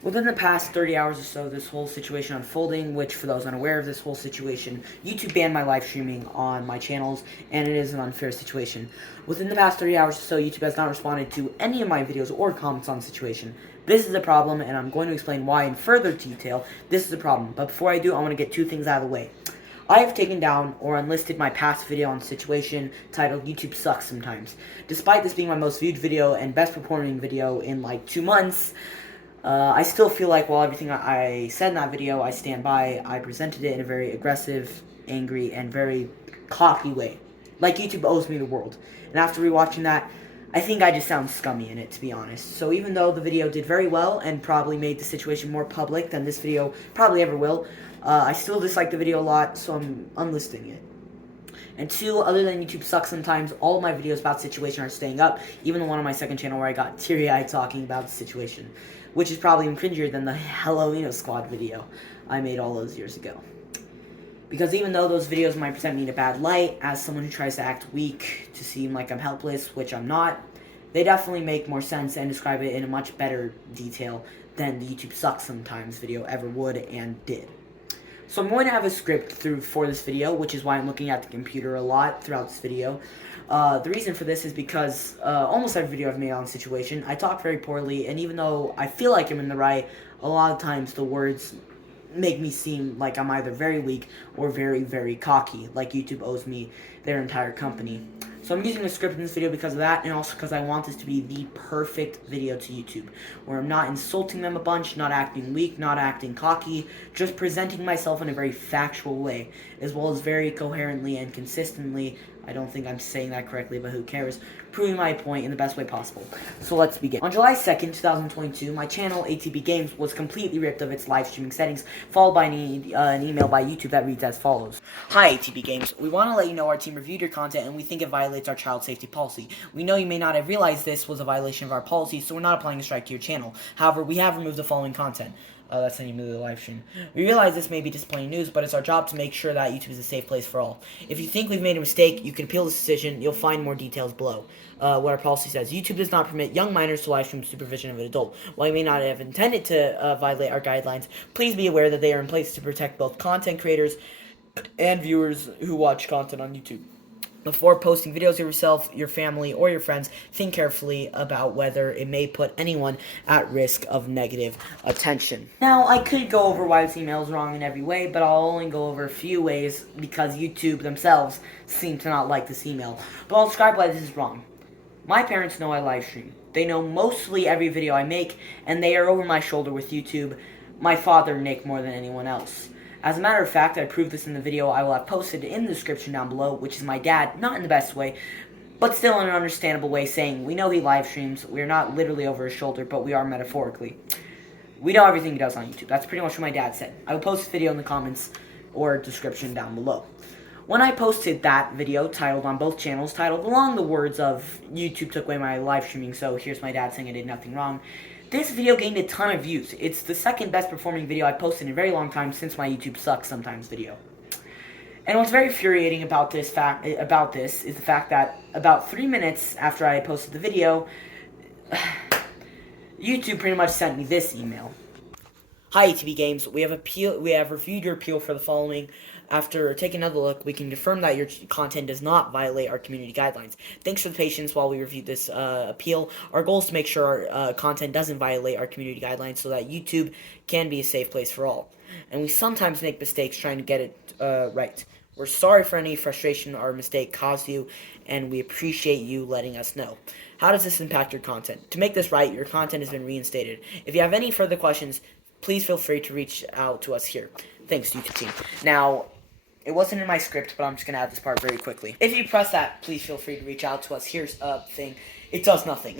Within the past 30 hours or so, this whole situation unfolding, which for those unaware of this whole situation, YouTube banned my live streaming on my channels, and it is an unfair situation. Within the past 30 hours or so, YouTube has not responded to any of my videos or comments on the situation. This is a problem, and I'm going to explain why in further detail this is a problem. But before I do, I want to get two things out of the way. I have taken down or unlisted my past video on the situation titled YouTube Sucks Sometimes. Despite this being my most viewed video and best performing video in like 2 months, I still feel like while everything I said in that video I stand by, I presented it in a very aggressive, angry, and very cocky way. Like YouTube owes me the world. And after rewatching that, I think I just sound scummy in it, to be honest. So even though the video did very well and probably made the situation more public than this video probably ever will, I still dislike the video a lot, so I'm unlisting it. And two, other than YouTube Sucks Sometimes, all of my videos about the situation are staying up, even the one on my second channel where I got teary-eyed talking about the situation, which is probably even cringier than the Halloween Squad video I made all those years ago. Because even though those videos might present me in a bad light, as someone who tries to act weak, to seem like I'm helpless, which I'm not, they definitely make more sense and describe it in a much better detail than the YouTube Sucks Sometimes video ever would and did. So I'm going to have a script for this video, which is why I'm looking at the computer a lot throughout this video. The reason for this is because almost every video I've made on the situation, I talk very poorly, and even though I feel like I'm in the right, a lot of times the words make me seem like I'm either very weak or very, very cocky, like YouTube owes me their entire company. So I'm using a script in this video because of that, and also because I want this to be the perfect video to YouTube, where I'm not insulting them a bunch, not acting weak, not acting cocky, just presenting myself in a very factual way, as well as very coherently and consistently, I don't think I'm saying that correctly, but who cares, proving my point in the best way possible. So let's begin. On July 2nd, 2022, my channel, ATB Games, was completely ripped of its live streaming settings, followed by an email by YouTube that reads as follows. Hi, ATB Games. We want to let you know our team reviewed your content and we think it violates our child safety policy. We know you may not have realized this was a violation of our policy, so we're not applying a strike to your channel. However, we have removed the following content. That's the name of the live stream. We realize this may be disappointing news, but it's our job to make sure that YouTube is a safe place for all. If you think we've made a mistake, you can appeal this decision. You'll find more details below. What our policy says. YouTube does not permit young minors to live stream supervision of an adult. While you may not have intended to violate our guidelines, please be aware that they are in place to protect both content creators and viewers who watch content on YouTube. Before posting videos of yourself, your family, or your friends, think carefully about whether it may put anyone at risk of negative attention. Now, I could go over why this email is wrong in every way, but I'll only go over a few ways because YouTube themselves seem to not like this email. But I'll describe why this is wrong. My parents know I live stream. They know mostly every video I make, and they are over my shoulder with YouTube. My father, Nick, more than anyone else. As a matter of fact, I proved this in the video I will have posted in the description down below, which is my dad, not in the best way, but still in an understandable way, saying, we know he live streams, we are not literally over his shoulder, but we are metaphorically. We know everything he does on YouTube. That's pretty much what my dad said. I will post the video in the comments or description down below. When I posted that video, titled on both channels, titled along the words of, YouTube took away my live streaming, so here's my dad saying I did nothing wrong, this video gained a ton of views. It's the second best performing video I've posted in a very long time since my YouTube Sucks Sometimes video. And what's very infuriating about this is the fact that about 3 minutes after I posted the video, YouTube pretty much sent me this email. Hi, ATB Games. We have reviewed your appeal for the following. After taking another look, we can confirm that your content does not violate our community guidelines. Thanks for the patience while we reviewed this appeal. Our goal is to make sure our content doesn't violate our community guidelines so that YouTube can be a safe place for all. And we sometimes make mistakes trying to get it right. We're sorry for any frustration our mistake caused you, and we appreciate you letting us know. How does this impact your content? To make this right, your content has been reinstated. If you have any further questions, please feel free to reach out to us here. Thanks, YouTube team. Now, it wasn't in my script, but I'm just going to add this part very quickly. If you press that, please feel free to reach out to us. Here's a thing. It does nothing.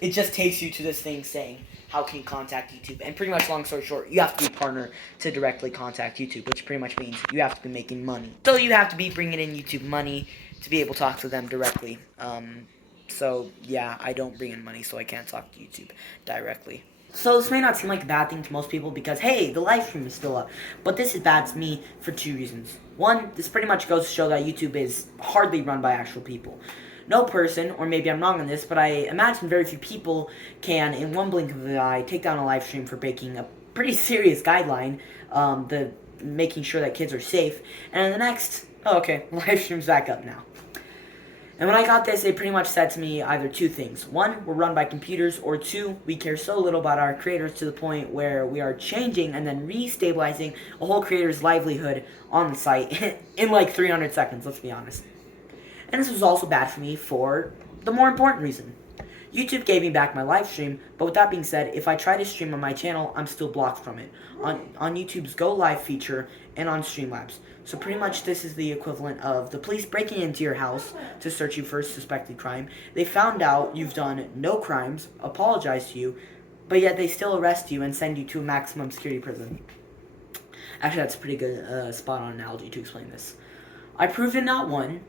It just takes you to this thing saying, how can you contact YouTube? And pretty much, long story short, you have to be a partner to directly contact YouTube, which pretty much means you have to be making money. So you have to be bringing in YouTube money to be able to talk to them directly. So, yeah, I don't bring in money, so I can't talk to YouTube directly. So this may not seem like a bad thing to most people because, hey, the live stream is still up. But this is bad to me for two reasons. One, this pretty much goes to show that YouTube is hardly run by actual people. No person, or maybe I'm wrong on this, but I imagine very few people can, in one blink of the eye, take down a live stream for breaking a pretty serious guideline, the making sure that kids are safe, and in the next, oh, okay, live stream's back up now. And when I got this, it pretty much said to me either two things. One, we're run by computers, or two, we care so little about our creators to the point where we are changing and then restabilizing a whole creator's livelihood on the site in like 300 seconds, let's be honest. And this was also bad for me for the more important reason. YouTube gave me back my live stream, but with that being said, if I try to stream on my channel, I'm still blocked from it. On YouTube's Go Live feature and on Streamlabs. So pretty much this is the equivalent of the police breaking into your house to search you for a suspected crime. They found out you've done no crimes, apologize to you, but yet they still arrest you and send you to a maximum security prison. Actually, that's a pretty good spot-on analogy to explain this. I proved in not one,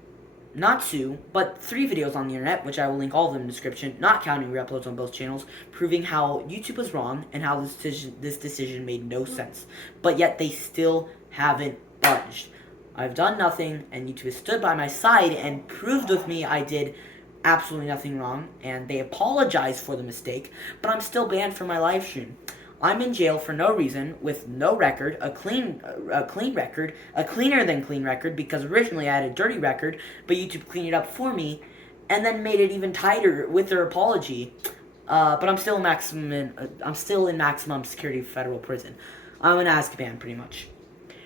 not two, but 3 videos on the internet, which I will link all of them in the description, not counting re-uploads on both channels, proving how YouTube was wrong and how this decision made no sense. But yet they still haven't budged. I've done nothing, and YouTube has stood by my side and proved with me I did absolutely nothing wrong, and they apologized for the mistake, but I'm still banned from my live stream. I'm in jail for no reason, with no record, a clean record, a cleaner than clean record, because originally I had a dirty record, but YouTube cleaned it up for me, and then made it even tighter with their apology. But I'm still in maximum security federal prison. I'm in Azkaban, pretty much.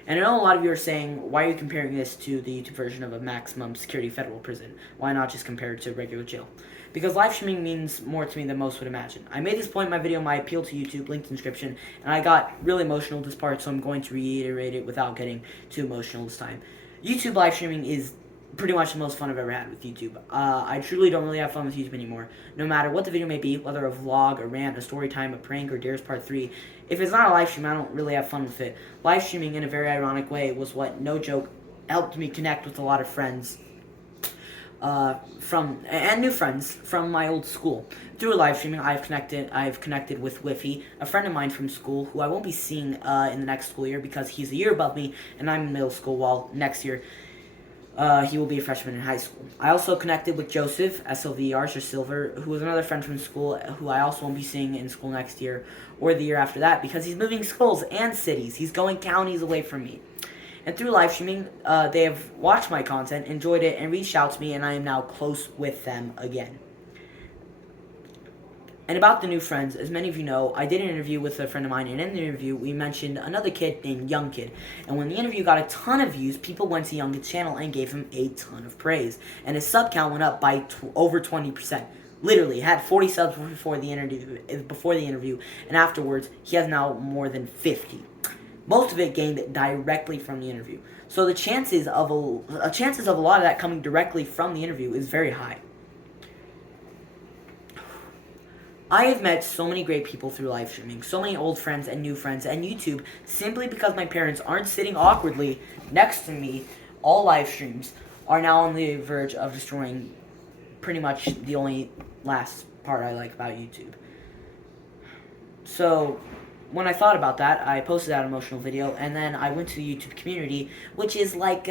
And I know a lot of you are saying, why are you comparing this to the YouTube version of a maximum security federal prison? Why not just compare it to regular jail? Because live streaming means more to me than most would imagine. I made this point in my video, my appeal to YouTube, linked in the description, and I got really emotional with this part, so I'm going to reiterate it without getting too emotional this time. YouTube live streaming is pretty much the most fun I've ever had with YouTube. I truly don't really have fun with YouTube anymore. No matter what the video may be, whether a vlog, a rant, a story time, a prank, or Dare's Part 3, if it's not a live stream, I don't really have fun with it. Live streaming, in a very ironic way, was what, no joke, helped me connect with a lot of friends and new friends from my old school. Through live streaming, I've connected with Whiffy, a friend of mine from school, who I won't be seeing in the next school year because he's a year above me, and I'm in middle school, while next year he will be a freshman in high school. I also connected with Joseph, SLVR, or Silver, who was another friend from school, who I also won't be seeing in school next year, or the year after that, because he's moving schools and cities. He's going counties away from me. And through live streaming, they have watched my content, enjoyed it, and reached out to me, and I am now close with them again. And about the new friends, as many of you know, I did an interview with a friend of mine, and in the interview, we mentioned another kid named Young Kid. And when the interview got a ton of views, people went to Young Kid's channel and gave him a ton of praise. And his sub count went up by over 20%. Literally, had 40 subs before the interview, and afterwards, he has now more than 50. Most of it gained directly from the interview. So the chances of a lot of that coming directly from the interview is very high. I have met so many great people through live streaming, so many old friends and new friends, and YouTube, simply because my parents aren't sitting awkwardly next to me. All live streams are now on the verge of destroying pretty much the only last part I like about YouTube. So when I thought about that, I posted that emotional video, and then I went to the YouTube community, which is like,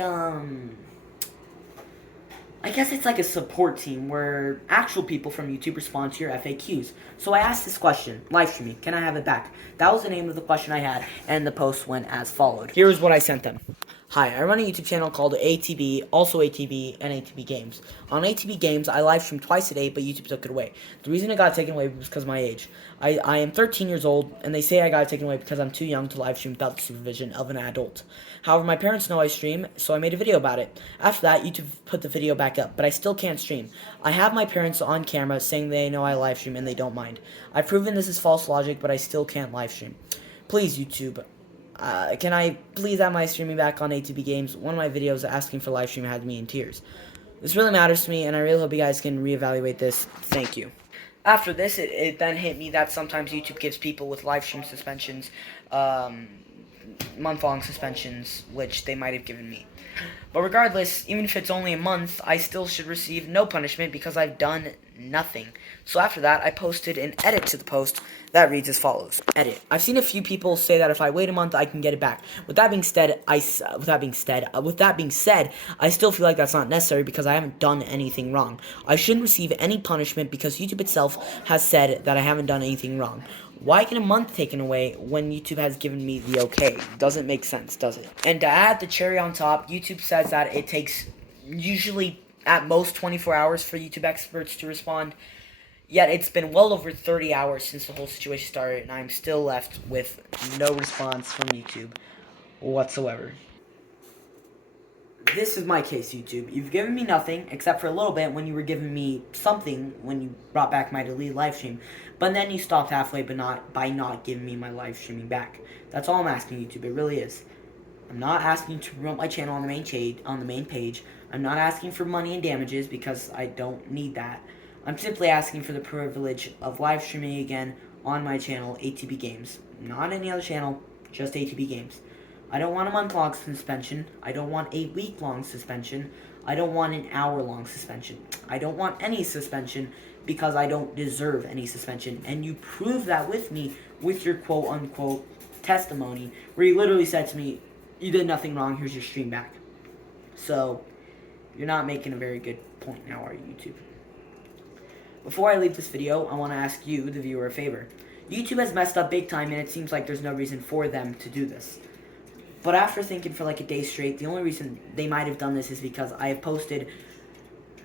I guess it's like a support team where actual people from YouTube respond to your FAQs. So I asked this question, live streaming, can I have it back? That was the name of the question I had, and the post went as followed. Here's what I sent them. Hi, I run a YouTube channel called ATB, also ATB, and ATB Games. On ATB Games, I live stream twice a day, but YouTube took it away. The reason it got taken away was because of my age. I am 13 years old, and they say I got it taken away because I'm too young to live stream without the supervision of an adult. However, my parents know I stream, so I made a video about it. After that, YouTube put the video back up, but I still can't stream. I have my parents on camera saying they know I live stream and they don't mind. I've proven this is false logic, but I still can't live stream. Please, YouTube, can I please have my streaming back on ATB Games? One of my videos asking for live stream had me in tears. This really matters to me, and I really hope you guys can reevaluate this. Thank you. After this, it then hit me that sometimes YouTube gives people with live stream suspensions, month-long suspensions, which they might have given me. But regardless, even if it's only a month, I still should receive no punishment because I've done nothing. So after that, I posted an edit to the post that reads as follows. Edit. I've seen a few people say that if I wait a month, I can get it back. With that being said, I still feel like that's not necessary because I haven't done anything wrong. I shouldn't receive any punishment because YouTube itself has said that I haven't done anything wrong. Why get a month taken away when YouTube has given me the okay? Doesn't make sense, does it? And to add the cherry on top, YouTube says that it takes usually at most 24 hours for YouTube experts to respond. Yet it's been well over 30 hours since the whole situation started, and I'm still left with no response from YouTube whatsoever. This is my case, YouTube. You've given me nothing, except for a little bit when you were giving me something when you brought back my deleted live stream. But then you stopped halfway by not giving me my live streaming back. That's all I'm asking, YouTube. It really is. I'm not asking to promote my channel on the main page. I'm not asking for money and damages because I don't need that. I'm simply asking for the privilege of live streaming again on my channel, ATB Games. Not any other channel, just ATB Games. I don't want a month-long suspension. I don't want a week-long suspension. I don't want an hour-long suspension. I don't want any suspension because I don't deserve any suspension. And you prove that with me with your quote-unquote testimony where you literally said to me, you did nothing wrong, here's your stream back. So, you're not making a very good point now, are you, YouTube? Before I leave this video, I want to ask you, the viewer, a favor. YouTube has messed up big time, and it seems like there's no reason for them to do this. But after thinking for like a day straight, the only reason they might have done this is because I have posted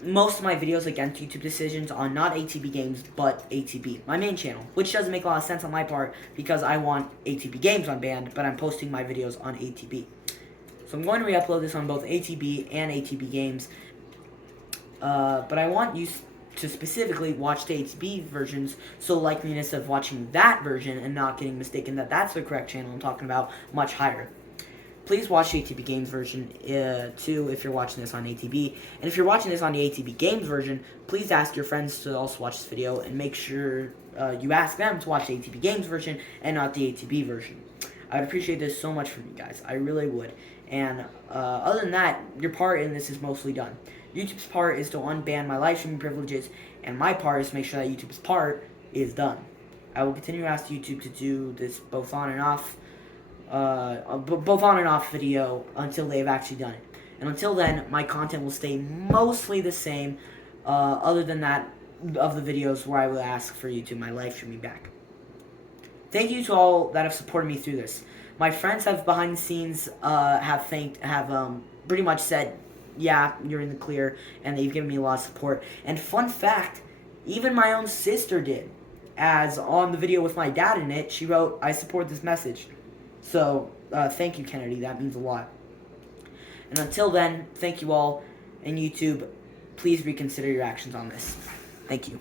most of my videos against YouTube decisions on not ATB Games, but ATB, my main channel, which doesn't make a lot of sense on my part because I want ATB Games unbanned, but I'm posting my videos on ATB. So I'm going to re-upload this on both ATB and ATB Games, but I want you to specifically watch the ATB versions, so the likeliness of watching that version and not getting mistaken that that's the correct channel I'm talking about much higher. Please watch the ATB Games version, too, if you're watching this on ATB. And if you're watching this on the ATB Games version, please ask your friends to also watch this video and make sure you ask them to watch the ATB Games version and not the ATB version. I would appreciate this so much from you guys. I really would. And other than that, your part in this is mostly done. YouTube's part is to unban my live streaming privileges, and my part is to make sure that YouTube's part is done. I will continue to ask YouTube to do this both on and off video until they've actually done it. And until then, my content will stay mostly the same, other than that of the videos where I will ask for YouTube my live streaming back. Thank you to all that have supported me through this. My friends have behind the scenes have pretty much said, yeah, you're in the clear, and they've given me a lot of support. And fun fact, even my own sister did, as on the video with my dad in it, she wrote, I support this message. So, thank you, Kennedy. That means a lot. And until then, thank you all. And YouTube, please reconsider your actions on this. Thank you.